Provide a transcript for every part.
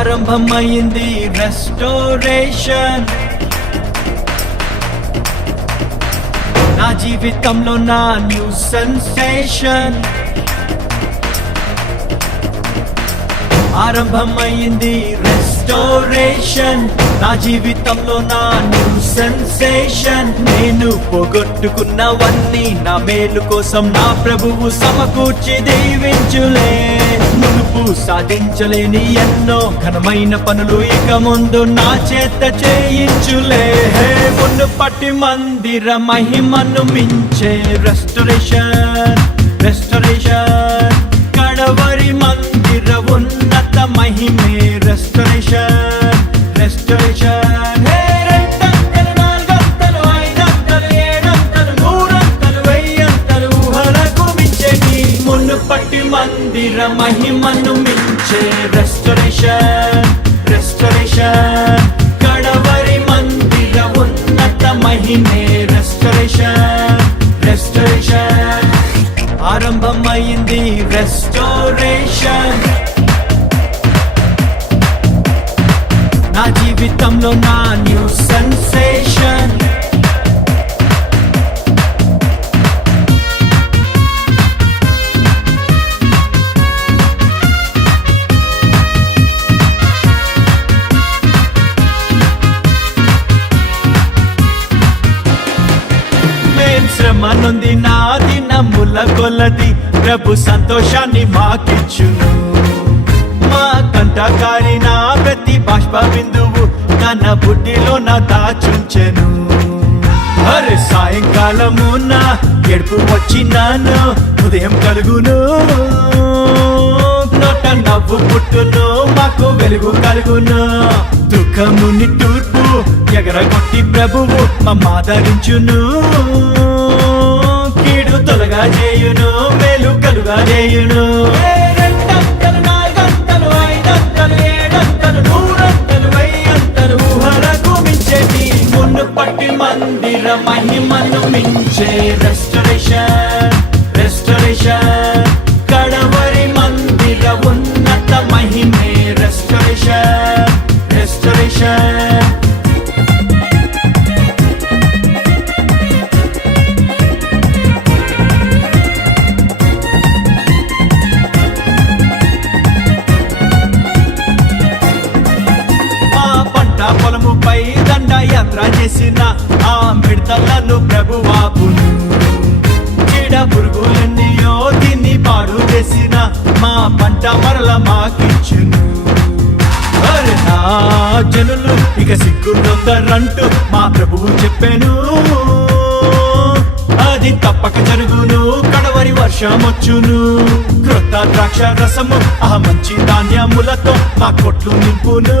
ప్రారంభమైంది రెస్టోరేషన్. నా జీవితంలో నా న్యూ సెన్సేషన్. ఆరంభమైంది రెస్టోరేషన్ నా జీవితంలో నా న్యూ సెన్సేషన్ నేను పోగొట్టుకున్నవన్నీ నా మేలు కోసం నా ప్రభువు సమకూర్చి దీవించులే. మునుపు సాధించలేని ఎన్నో ఘనమైన పనులు ఇక ముందు నా చేత చేయించులే. హే మునుపటి మందిర మహిమను మించే రెస్టోరేషన్ రెస్టోరేషన్ కడవరి మందిర ఉన్నత మహిమే రెస్టోరేషన్ రెస్టోరేషన్ హే మునుపటి మందిర మహిమను మించే రెస్టరేషన్ రెస్టరేషన్ కడవరి మందిర ఉన్నత మహిమే రెస్టరేషన్ రెస్టరేషన్ ఆరంభమైంది రెస్టోరేషన్ నా జీవితంలో నా న్యూ సెన్సేషన్. మేం నాది నమ్ముల కొలది ప్రభు సంతోషాన్ని మాకిచ్చును. మా కంటకారి బిందువు తన బుడ్డిలో నా దాచుంచెను. అరే సాయంకాలము నా ఎడుపు వచ్చినాను ఉదయం కలుగును. నోట నవ్వు పుట్టును మాకు వెలుగు కలుగును. దుఃఖముని తూర్పు ఎగరగొట్టి ప్రభువు మమ్మాదరించును కీడు తొలగా చేయును మేలు కలుగా చేయును. మునుపటి మందిర మహిమను మించే రెస్టరేషన్ చీడ పురుగులన్నీయో దీన్ని పాడు చేసిన మా పంట మరల మాకిచ్చును. నా జనులు ఇక సిగ్గుందంటూ మా ప్రభువు చెప్పాను. అది తప్పక జరుగును కడవరి వర్షం వచ్చును క్రొత్త ద్రాక్ష రసము ఆ మంచి ధాన్యములతో మా కొట్లు నింపును.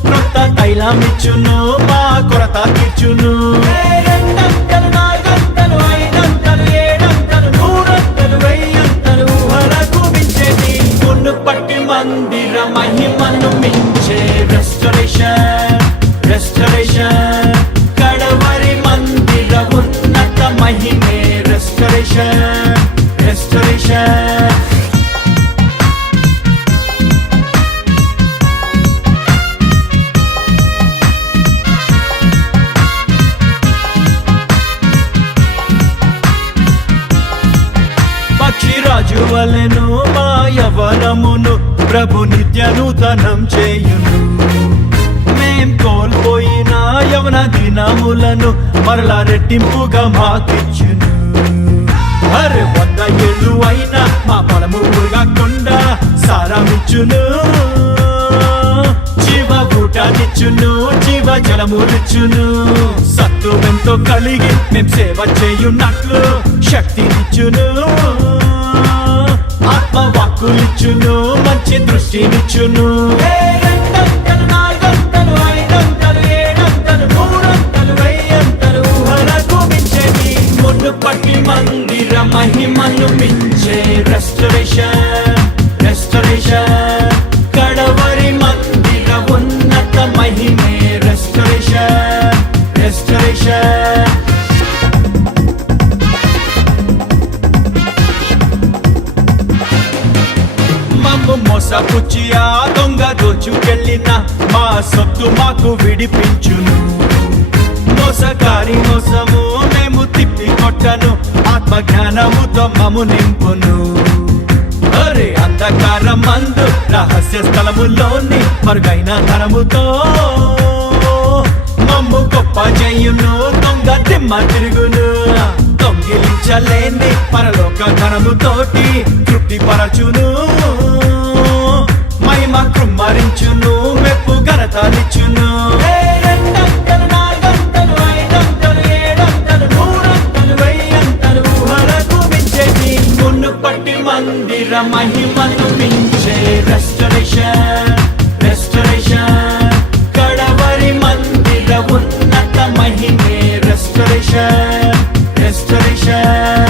క్రొత్త తైలం ఇచ్చును మా కొరత తీర్చును. ప్రభు నిత్య నూతనం చేయును. మేం కోల్పోయిన యవన దినములను మరలా రెట్టింపుగా మాకిచ్చును. అరే వంద ఏళ్ళు అయినా మా బలము కాకుండా సారామిచ్చును. జీవ ఊటనిచ్చును జీవ జలములిచ్చును. సత్తువెంతో కలిగి మేం సేవ చేయున్నట్లు శక్తినిచ్చును. ఆత్మ వాక్కులిచ్చును మంచి దృష్టినిచ్చును. మనసు మాకు విడిపించును. మోసకారి మోసము మేము తిప్పి కొట్టను. ఆత్మ జ్ఞానముతో మము నింపును. అరే అంధకారం మందు రహస్య స్థలములోని మరుగైన ధనముతో మమ్ము గొప్ప చేయును దొంగ దిమ్మ తిరుగును. దొంగిలించలేని పరలోక ధనముతోటి తృప్తి పరచును కృమ్మరించును మెప్పు ఘనతలిచ్చును ఏ మందిర మహిమను మించే రెస్టరేషన్ రెస్టరేషన్ కడవరి మందిర ఉన్నత మహిమే రెస్టరేషన్ రెస్టరేషన్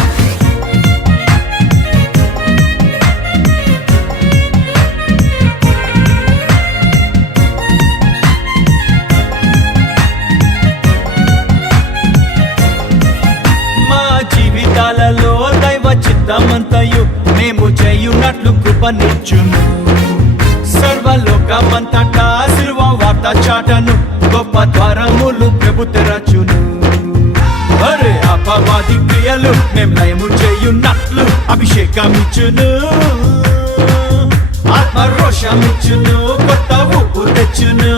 చేయునట్లు కృపనిచ్చును సర్వలోకమంతటా శిల్వ వార్త చాటను గొప్ప ద్వారములు ప్రభు తెరచును. అరే అపవాది క్రియలు మేము లయము చేయున్నట్లు అభిషేకం ఇచ్చును ఆత్మ రోషమిచ్చును కొత్త ఊపు తెచ్చును.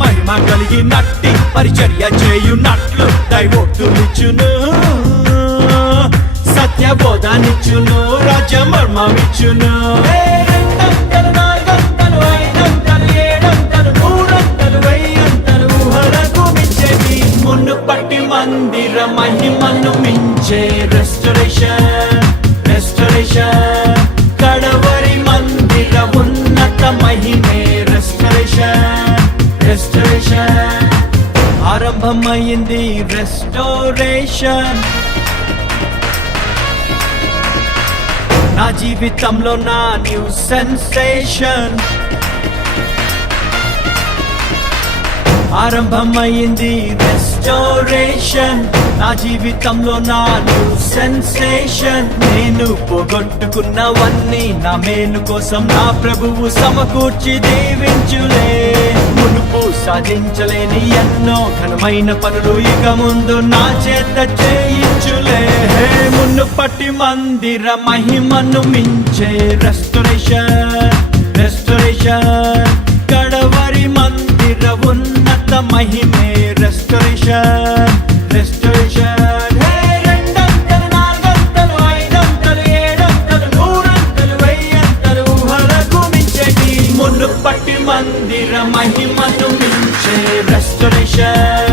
మహిమ కలిగినట్టి పరిచర్య చేయున్నట్లు దైవోక్తులిచ్చును. ఊహలకు మించేది. మునుపటి మందిర మహిమను మించే రెస్టరేషన్ రెస్టరేషన్ కడవరి మందిర ఉన్నత మహిమే రెస్టరేషన్ రెస్టరేషన్ ఆరంభమైంది రెస్టోరేషన్ నా జీవితంలో నా న్యూ సెన్సేషన్ ఆరంభమైంది రెస్టోరేషన్ నా జీవితంలో నాను సెన్సేషన్ నేను పోగొట్టుకున్నవన్నీ నా మేలు కోసం నా ప్రభువు సమకూర్చి దీవించులే. మునుపు సాధించలేని ఎన్నో ఘనమైన పనులు ఇక ముందు నా చేత చేయించులే. మునుపటి మందిర మహిమను మించే రెస్టోరేషన్ మందిర మహిమను మించే రెస్టరేషన్